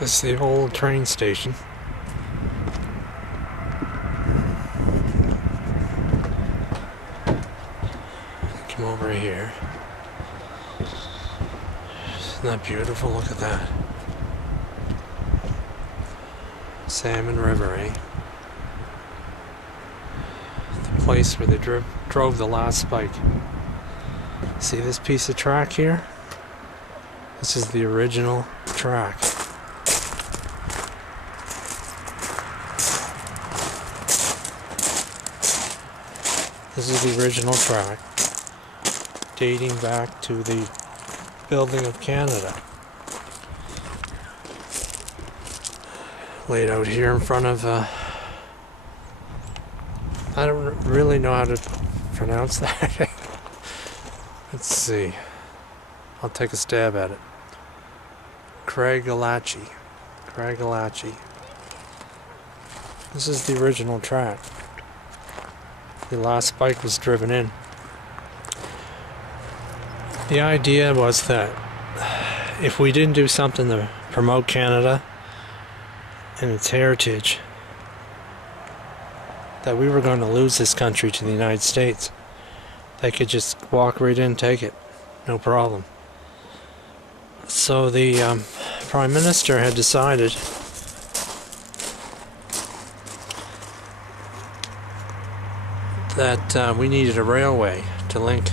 This is the old train station. Come over here. Isn't that beautiful? Look at that. Salmon River, eh? The place where they drove the last spike. See this piece of track here? This is the original track. This is the original track, dating back to the building of Canada. Laid out here in front of, I don't really know how to pronounce that. Let's see. I'll take a stab at it. Craigalatchie. This is the original track. The last spike was driven in. The idea was that if we didn't do something to promote Canada and its heritage, that we were going to lose this country to the United States. They could just walk right in and take it. No problem. So the Prime Minister had decided that we needed a railway to link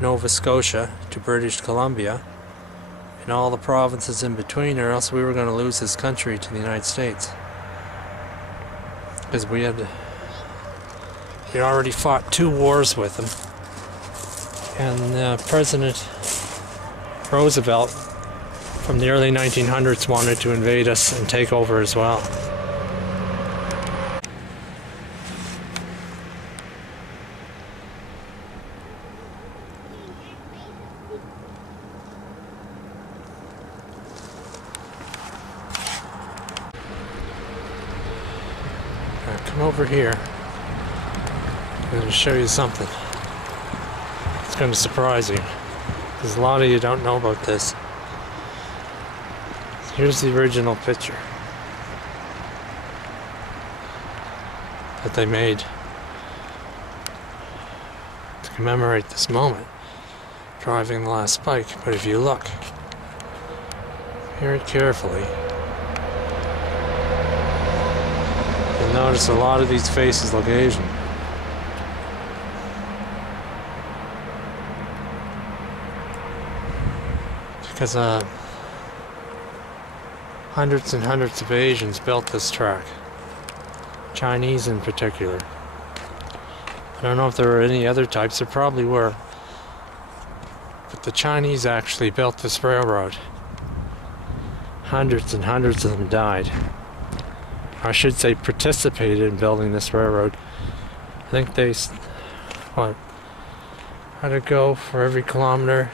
Nova Scotia to British Columbia and all the provinces in between, or else we were going to lose this country to the United States. Because we already fought 2 wars with them, and President Roosevelt from the early 1900s wanted to invade us and take over as well. Come over here. I'm going to show you something. It's going to surprise you, because a lot of you don't know about this. Here's the original picture that they made to commemorate this moment, driving the last spike. But if you look very carefully, you'll notice a lot of these faces look Asian. Because hundreds and hundreds of Asians built this track. Chinese in particular. I don't know if there were any other types, there probably were. But the Chinese actually built this railroad. Hundreds and hundreds of them died. I should say participated in building this railroad. I think they, how'd it go? For every kilometer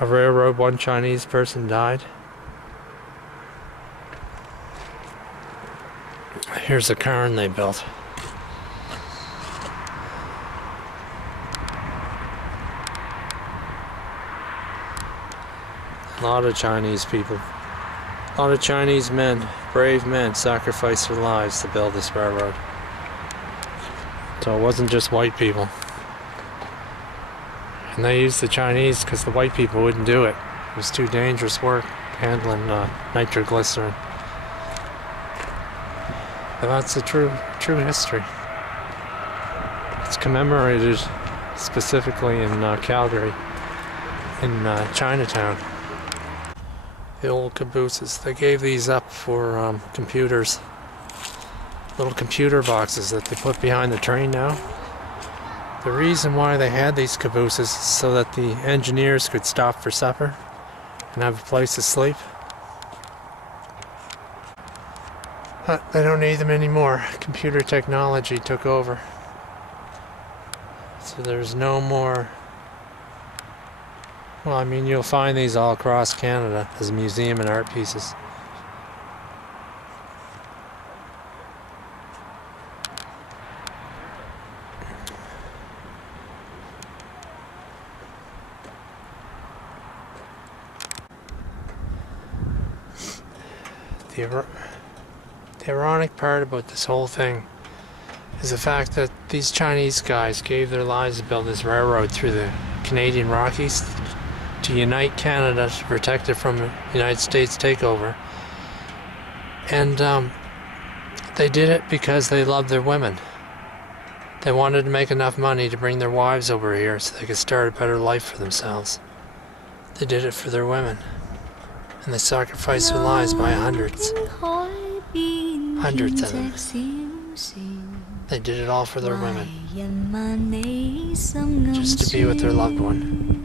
of railroad, 1 Chinese person died. Here's the cairn they built. A lot of Chinese people, a lot of Chinese men, brave men, sacrificed their lives to build this railroad. So it wasn't just white people. And they used the Chinese because the white people wouldn't do it. It was too dangerous work handling nitroglycerin. But that's the true history. It's commemorated specifically in Calgary, in Chinatown. The old cabooses. They gave these up for computers. Little computer boxes that they put behind the train now. The reason why they had these cabooses is so that the engineers could stop for supper and have a place to sleep. But they don't need them anymore. Computer technology took over. So there's no more. Well, I mean, you'll find these all across Canada as museum and art pieces. the ironic part about this whole thing is the fact that these Chinese guys gave their lives to build this railroad through the Canadian Rockies to unite Canada, to protect it from the United States takeover. And they did it because they loved their women. They wanted to make enough money to bring their wives over here so they could start a better life for themselves. They did it for their women. And they sacrificed their lives by hundreds. Hundreds of them. They did it all for their women. Just to be with their loved one.